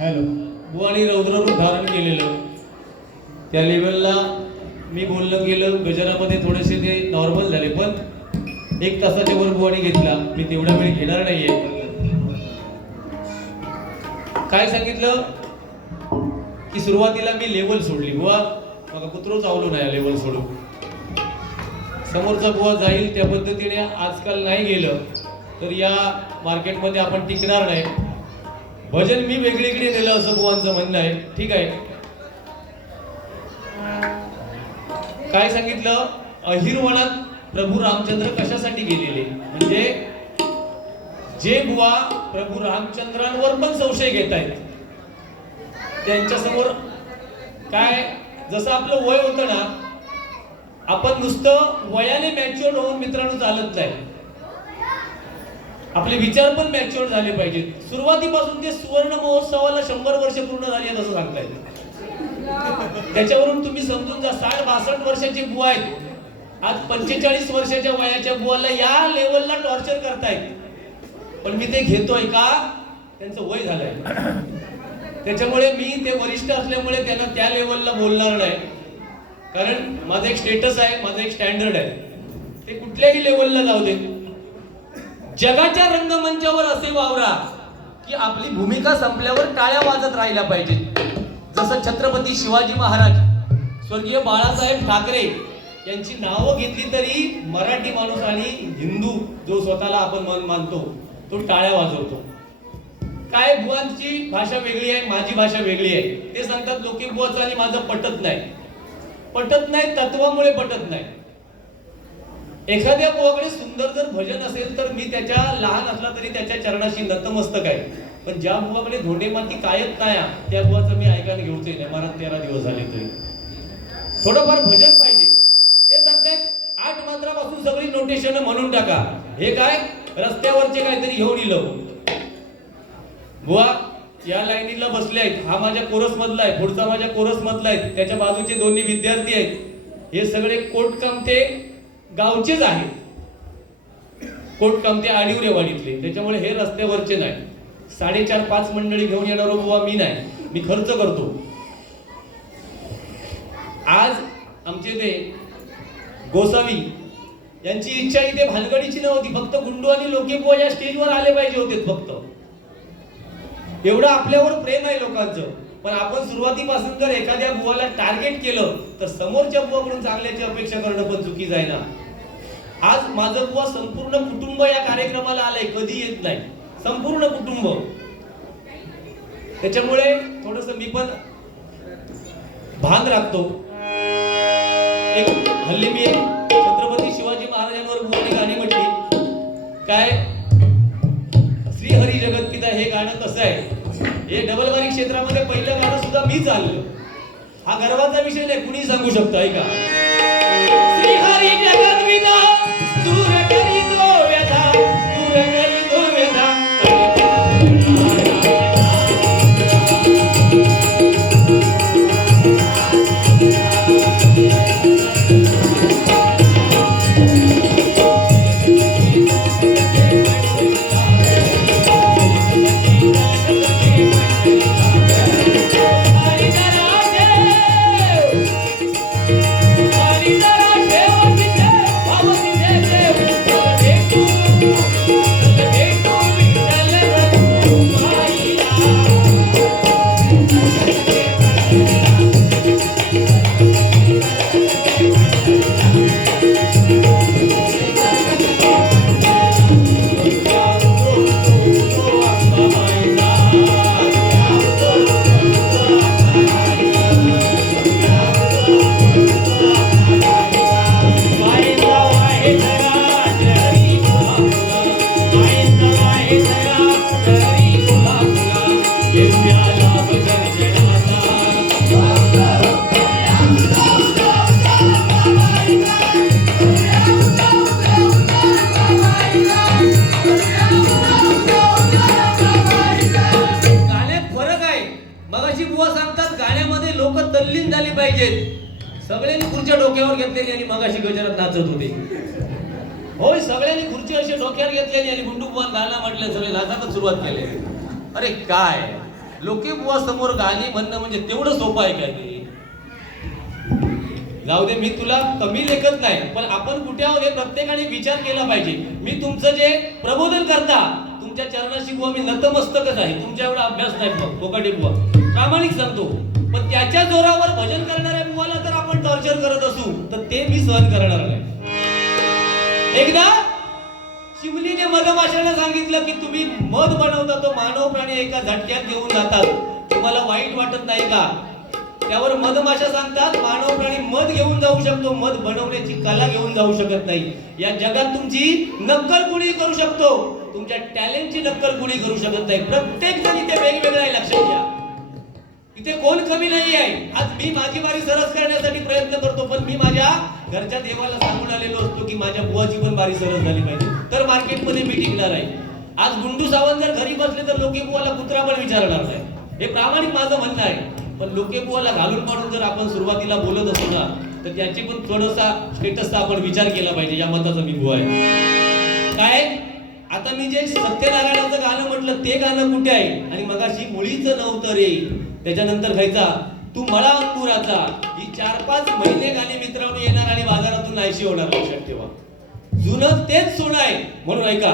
Hello. बुवानी रौद्ररूप धारण केलेलं त्या लेवलला मी बोलणं गेलं गजरामध्ये थोडेसे ते नॉर्मल झाले, पण 1 तासाच्या वर बुवानी घेतला. मी तेवढा वेळ घेणार नाहीये. काय सांगितलं की सुरुवातीला मी लेवल सोडली. बुवा बघा कुत्रो चावलो नाही लेवल सोडून. समोरचा बुवा जाईल त्या पद्धतीने आजकाल नाही गेलं तर या मार्केटमध्ये आपण टिकणार नाही. भजन मी वेगळीकडे नेलं असं बुवांचं म्हणणं आहे. ठीक आहे. काय सांगितलं, अहिरवनात प्रभू रामचंद्र कशासाठी गेलेले, म्हणजे जे बुवा प्रभू रामचंद्रांवर पण संशय घेत आहेत त्यांच्या समोर काय, जसं आपलं वय होतं ना, आपण नुसतं वयाने मॅच्युअर होऊन मित्रांनो चालत नाही. आपले विचार पण मॅच्युअर झाले पाहिजेत. सुरुवातीपासून ते सुवर्ण महोत्सवाला 100 वर्ष पूर्ण झाली आहेत असं सांगता येईल. त्याच्यावरून तुम्ही समजून जा 60-62 वर्षाचे बुवा आहेत, आज 45 वर्षाच्या वयाच्या बुवाला या लेवलला टॉर्चर करतायत. पण मी ते घेतोय का, त्यांचं वय झालंय. त्याच्यामुळे मी ते वरिष्ठ असल्यामुळे त्यांना त्या लेवलला बोलणार नाही. कारण माझं एक स्टेटस आहे, माझं एक स्टँडर्ड आहे. ते कुठल्याही लेवलला जाऊ दे. जगाच्या रंगमंचावर असे वावरा की आपली भूमिका संपल्यावर टाळ्या वाजत राहिल्या पाहिजेत. जसं छत्रपती शिवाजी महाराज, स्वर्गीय बाळासाहेब ठाकरे यांची नावं घेतली तरी मराठी माणूस आणि हिंदू जो स्वतःला आपण मानतो तो टाळ्या वाजवतो. काय, बुवांची भाषा वेगळी आहे, माझी भाषा वेगळी आहे. ते सांगतात लोकी बुवाचं आणि माझं पटत नाही. पटत नाही तत्वामुळे पटत नाही. एखाद्या बुवाकडे सुंदर जर भजन असेल तर मी त्याच्या लहान असला तरी त्याच्या चरणाशी नतमस्तक आहे. पण ज्या बुवाकडे धोंडे माती कायत नाही त्या बुवाचं मी ऐकायला घेऊच नाही. मला 13 दिवस झाले तरी थोडंफार भजन पाहिजे. ते सांगतायत 8 मात्रापासून सगळी नोटेशन म्हणून टाका. हे काय, रस्त्यावरचे काहीतरी घेऊन इलं. बुवा या लाईनीला बसले आहेत, हा माझ्या कोरस मधला आहे, पुढचा माझ्या कोरस मधला आहे, त्याच्या बाजूचे दोन्ही विद्यार्थी आहेत. हे सगळे कोटकामते गावचेच आहेत, कोटकामते आडिवरेवाडीतले. त्याच्यामुळे हे रस्त्यावरचे नाही. 4.5-5 मंडळी घेऊन येणारो बुवा मी नाही, मी खर्च करतो. आज आमचे ते गोसावी यांची इच्छा इथे भानगडीची नव्हती, फक्त गुंडू आणि लोके बुवा या स्टेजवर आले पाहिजे होते फक्त. एवढं आपल्यावर प्रेम आहे लोकांचं. पण आपण सुरुवातीपासून जर एखाद्या बुवाला टार्गेट केलं तर समोरच्या बुवाकडून चांगल्याची अपेक्षा करणं पण चुकीचं आहे ना. आज माझं बुवा संपूर्ण कुटुंब या कार्यक्रमाला आलंय, कधी येत नाही, संपूर्ण कुटुंब. त्याच्यामुळे थोडस मी पण भान राखतो. एक हल्ली मी छत्रपती शिवाजी महाराजांवर बुवाने गाणी म्हटली. काय, श्री हरी जगतपिता हे गाणं कसं आहे, हे डबलबारी क्षेत्रामध्ये पहिलं गाणं सुद्धा मी चाललं. हा गर्वाचा विषय नाही, कुणी सांगू शकतं. ऐका, श्री हरी जगतपिता दूर करी तो व्यथा, दूर करी तो व्यथा. सगळ्यांनी खुर्च्या डोक्यावर घेतलेली आणि मगाशी गजरात नाचत होते. होय, सगळ्यांनी खुर्ची अशी डोक्यावर घेतलेली आणि गुंडूकवान गाणं म्हटलं, सगळे नाचायला सुरुवात केली. अरे काय लोके बुवा समोर गाणी म्हणणं म्हणजे तेवढं सोपं आहे काय ते? जाऊ दे, मी तुला कमी लेखत नाही, पण आपण कुठे आहोत हे प्रत्येकाने विचार केला पाहिजे. मी तुमचं जे प्रबोधन करता तुमच्या चरणाशी बुवा मी नतमस्तकच आहे. तुमच्या एवढा अभ्यास नाही बुवा, कोकाटे बुवा, प्रामाणिक सांगतो. पण त्याच्या जोरावर भजन करणाऱ्या बुवाला जर आपण टॉर्चर करत असू तर ते मी सहन करणार नाही. एकदा शिमलीने मधमाशाला सांगितलं की तुम्ही मध बनवता तो मानव प्राणी एका झटक्यात घेऊन जातात, तुम्हाला वाईट वाटत नाही का? त्यावर मधमाशा सांगतात मानव प्राणी मध घेऊन जाऊ शकतो, मध बनवण्याची कला घेऊन जाऊ शकत नाही. या जगात तुमची नक्कल कुणी करू शकतो, तुमच्या टॅलेंटची नक्कल कुणी करू शकत नाही. प्रत्येक जण इथे वेगवेगळा आहे, लक्षात घ्या. इथे कोण कमी नाही आहे. आज मी माझी बारी सरस करण्यासाठी प्रयत्न करतो, पण मी माझ्या घरच्या देवाला सांगून आलेलो असतो की माझ्या बुवाची पण बारी सरस झाली पाहिजे, तर मार्केटमध्ये मी टिकणार आहे. आज गुंडू सावंत जर घरी बसले तर लोके बुवाला कुत्रा पण विचारणार नाही, हे प्रामाणिक माझं म्हणणं आहे. पण लोके बुवाला घालून पाडून जर आपण सुरुवातीला बोलत असतो ना, तर त्याची पण थोडासा स्टेटसचा आपण विचार केला पाहिजे. या मताचा मी बुवा आहे. काय आता मी जे सत्यनारायणाचं गाणं म्हटलं ते गाणं कुठे आहे? आणि मगाशी मुळीचं नव्हतं रे, त्याच्यानंतर खायचा तू मळा अंकुराचा. ही 4-5 महिने गाणी मित्रांनो येणार आणि बाजारातून नाहीशी होणार, लक्षात ठेवा. जुनं तेच सोनं आहे. म्हणून ऐका,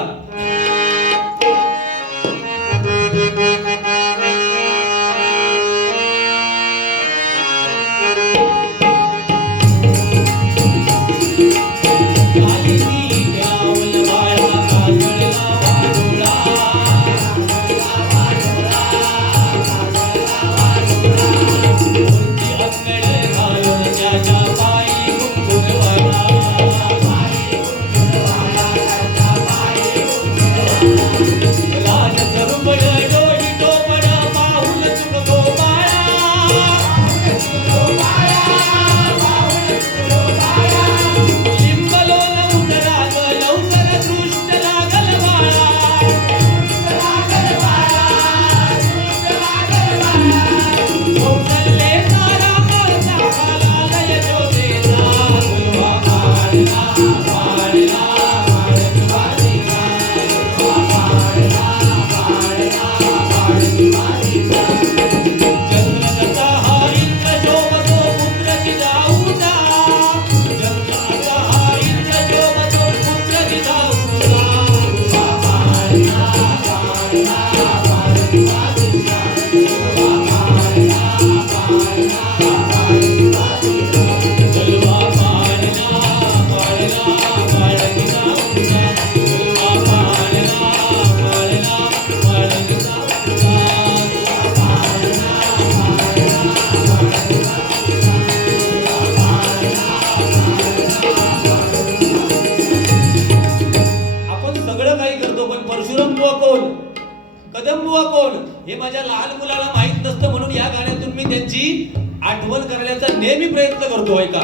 हे माझ्या लहान मुलाला माहित नसतं, म्हणून या गाण्यातून मी त्यांची आठवण करण्याचा नेहमी प्रयत्न करतो. ऐका,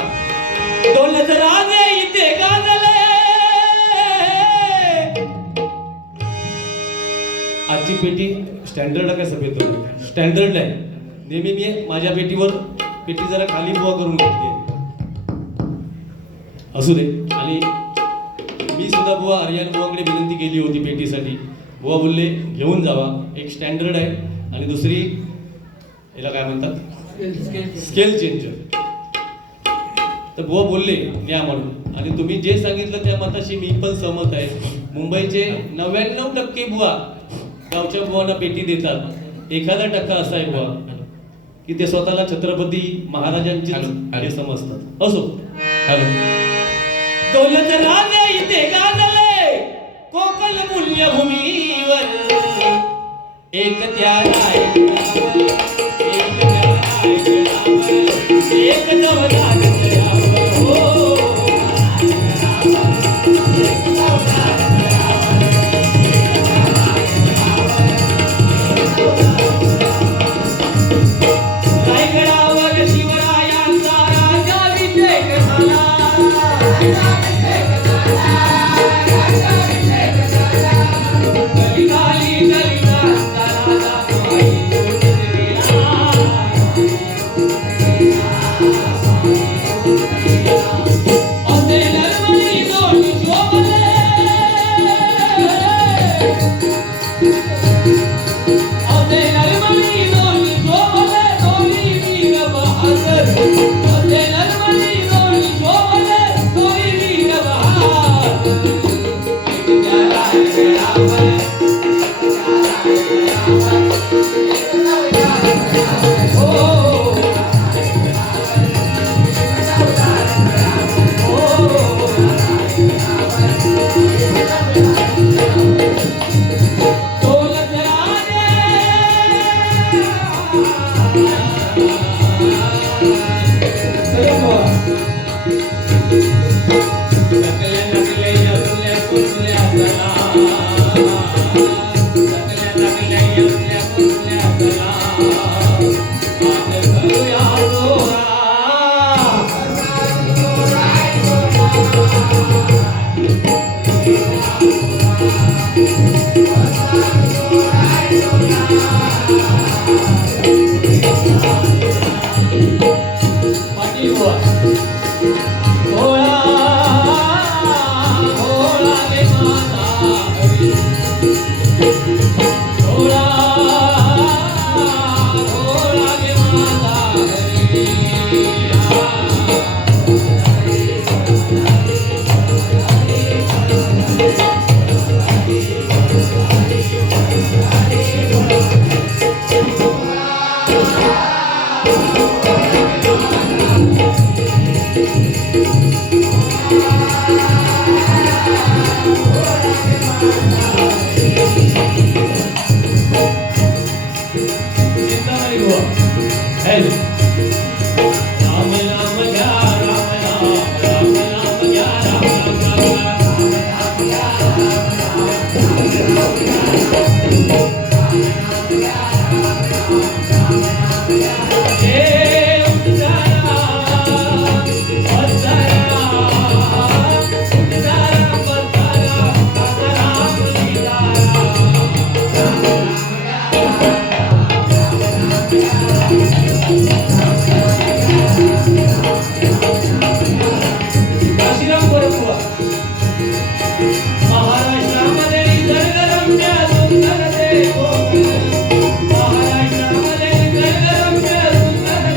डोलत राजे इथे गाजले. आजची पेटी स्टँडर्ड काय सभेत स्टँडर्ड आहे. नेहमी मी माझ्या पेटीवर पेटी जरा खाली बुवा करून घेतली असू दे. आणि मी सुद्धा बुवा आर्यन बुवाकडे विनंती केली होती पेटीसाठी. बुवा बोलले घेऊन जावा, एक स्टँडर्ड आहे आणि दुसरी याला काय म्हणतात स्केल चेंजर. तर बुवा बोलले घ्या म्हणून, आणि तुम्ही जे सांगितलं त्या मताशी मी पण सहमत आहे. मुंबईचे 99% बुवा गावच्या बुवांना पेटी देतात. 1% असा आहे बुवा की ते स्वतःला छत्रपती महाराजांचे हे समजतात. असो, हॅलो, दौलत राजे इथे गाजले कोकण मूल्यभूमीवर. एक त्याला एक जवदार हो. रायगडावर शिवरायांचा राज्याभिषेक झाला. कलिकाली दलितांचा राजा मालिक हुआ हॅलो राम नाम घ्या राम नाम घ्या राम काशीराम गोरखुआ महाराष्ट्रामध्ये निसर्गरम्य सुंदर देव महाराष्ट्रामध्ये निसर्गरम्य सुंदर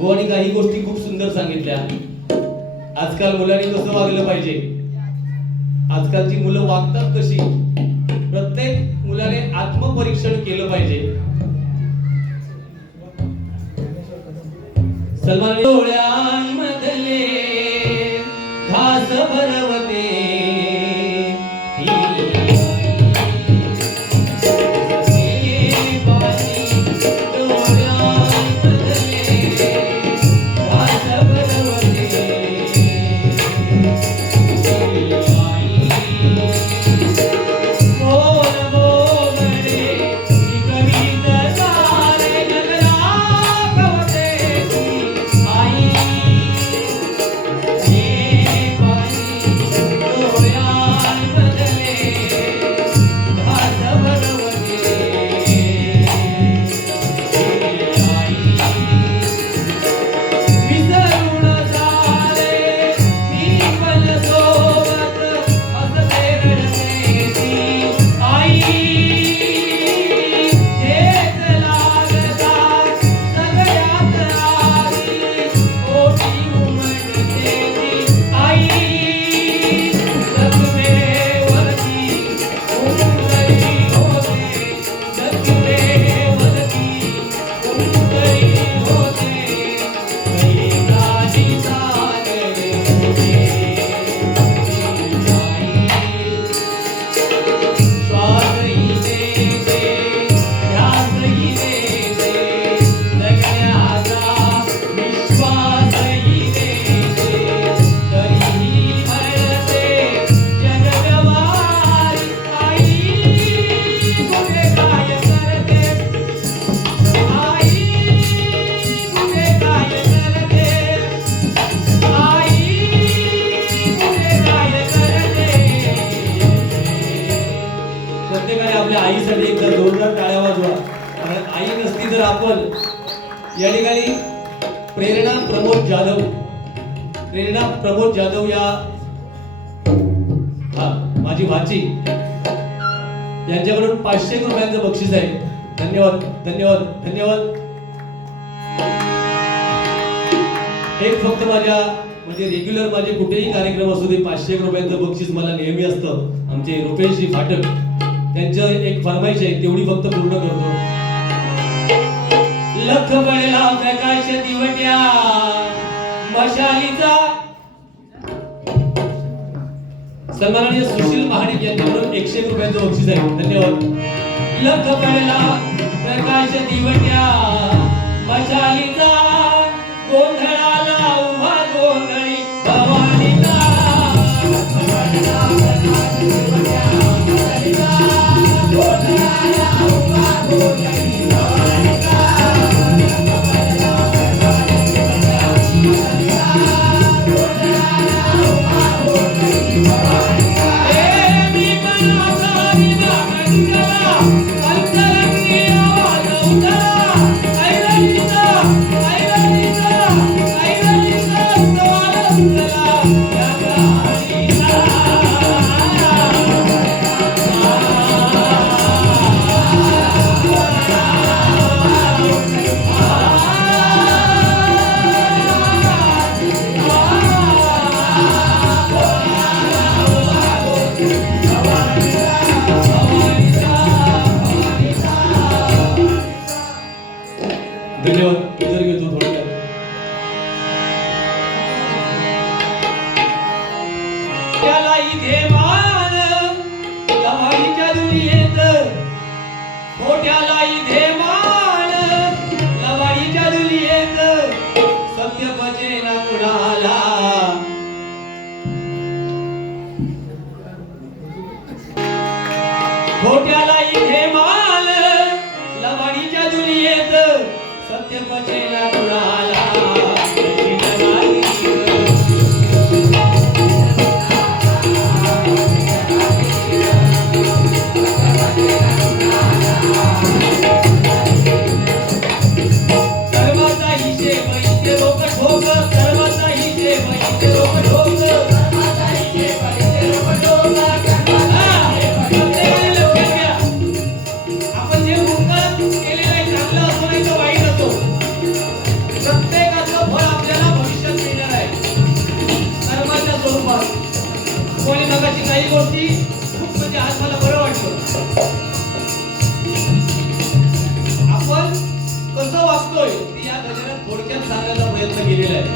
बुवानी काही गोष्टी खूप सुंदर सांगितल्या. आजकाल मुलांनी कसं वागलं पाहिजे, आजकालची मुलं वागतात कशी, प्रत्येक मुलाने आत्मपरीक्षण केलं पाहिजे. सलमान डोळ्यांमधले घास भरवते आई या ठिकाणी प्रेरणा प्रमोद जाधव या माझी भाची यांच्याकडून 500 रुपयांचं बक्षीस आहे. धन्यवाद धन्यवाद धन्यवाद. एक फक्त माझ्या म्हणजे रेग्युलर माझे कुठेही कार्यक्रम असू दे 500 रुपयांचं बक्षीस मला नेहमी असतं. आमचे रुपेशजी फाटक त्यांचं एक फरमाईश आहे तेवढी फक्त पूर्ण करतो. लख पडला प्रकाश दिवट्या मशालीचा. सन्माननीय सुशील महाडिक यांच्याकडून 100 रुपयांचं बक्षीस आहे. धन्यवाद. लख पडला प्रकाश दिवट्या मशालीचा गोंधळाला उभा गोंधळी भवानीचा. धन्यवाद. इतर घेतो थोडक्यात. त्याला इथे मान लवाडीच्या दुनियेत, मोठ्याला इथे मान लवाडीच्या दुनियेत, सत्य बचेना कुणाला. मोठ्याला इथे मान लवाडीच्या दुनियेत, सत्य पचेना कुणाला. सर्वाचा हिशेब इथे लोक ठोक, सर्वाचा हिशेब इथे लोक ठोक, सर्वाचा हिशेब इथे लोक ठोक. आपण जे मुक्काम केलेलं आहे चांगलं असो नाही तर वाईट असो, प्रत्येकाचं फळ आपल्याला भविष्यात मिळणार आहे कर्माच्या स्वरूपात. कोणी मगाची काही गोष्टी खूप म्हणजे आज मला बरं वाटलं. आपण कसं वागतोय ते या गजरात थोडक्यात सांगायचा प्रयत्न केलेला आहे.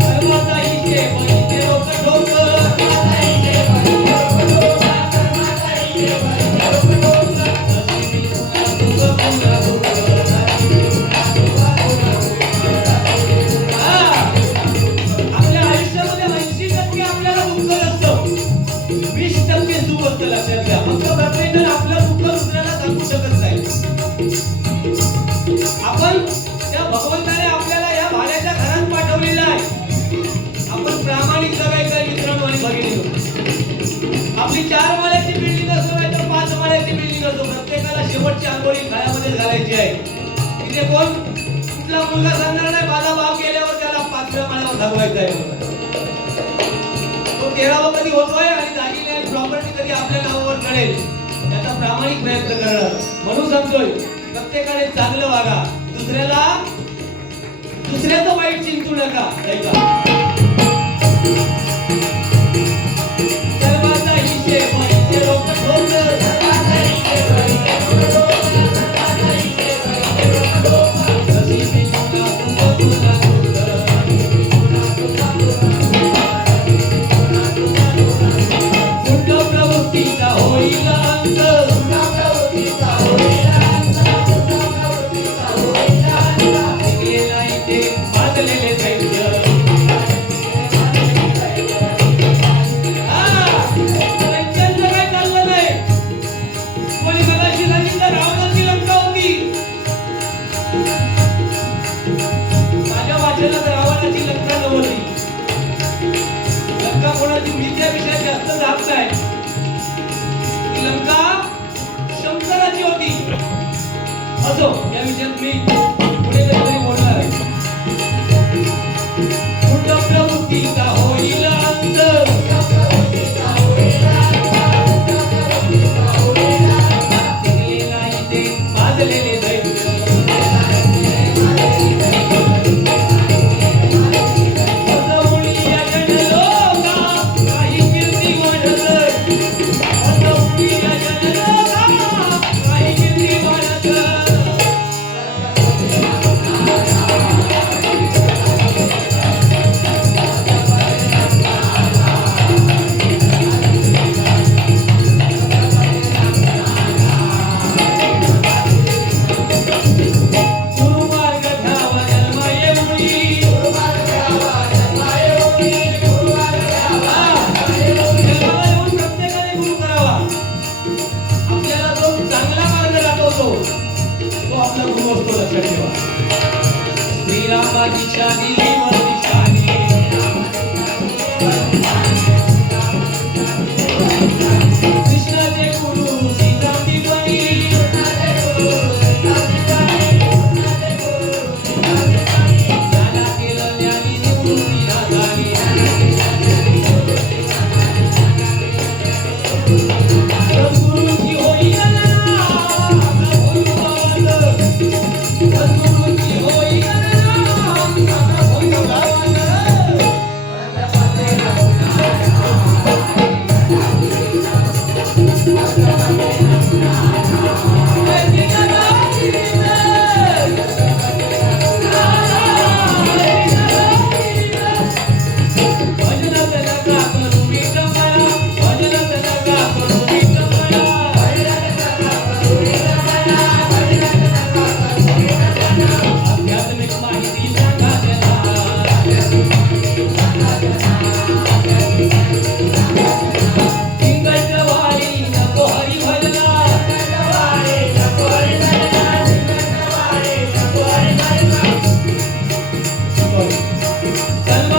कर्माचा हिशेब इथे लोक ठोक, कर्माचा हिशेब इथे लोक ठोक, कर्माचा हिशेब इथे लोक ठोक. आपल्या आयुष्यामध्ये 80% आपल्याला दुःख असतं, 20% सुख असतं. लक्षात घ्या. फक्त प्रत्येक जण आपलं दुःख दुसऱ्याला सांगू शकत नाही. आपण त्या भगवंताने आपल्याला या भाड्याच्या घरात पाठवलेलं आहे. आपण प्रामाणिक जगायचं मित्रांनो आणि भगिनींनो. आपली 4 माळ्याची बिल्डिंग असो नाही तर 5 माळ्याची बिल्डिंग असो, प्रत्येकाला शेवटची आंघोळी खळ्यामध्ये घालायची आहे. तिथे कोण कुठला मुलगा सांगणार नाही माझा बाप गेल्यावर त्याला 5व्या माळ्यावर घालवायचा आहे. तो 13वा कधी होतोय आणि दागिने आणि प्रॉपर्टी कधी आपल्या नावावर कळेल याचा प्रामाणिक प्रयत्न करणार. म्हणून सांगतोय प्रत्येकाने चांगलं वागा, दुसऱ्याचं वाईट चिंतू नका. ऐका. सर्वाचा हिशेब इथे लोक ठोक, सर्वाचा हिशेब इथे लोक ठोक, सर्वाचा हिशेब इथे लोक ठोक. नशिबी पुन्हा पुन्हा पुन्हा पुण्य प्रवृत्तीचा होईल अंत, पुण्य प्रवृत्तीचा होईल अंत, पुण्य प्रवृत्तीचा होईल अंत. गेला इथे बांधलेले दैत्य, दैत्यांचं काय चाललं नाही. कोणी मगाशी सांगितलं रावणाची लंका होती. माझ्या वाचनात रावणाची लंका नव्हती. लंका कोणाची मी त्या विषयात जास्त जात नाही. ती लंका शंकराची होती. असो या विषयात मी सर्व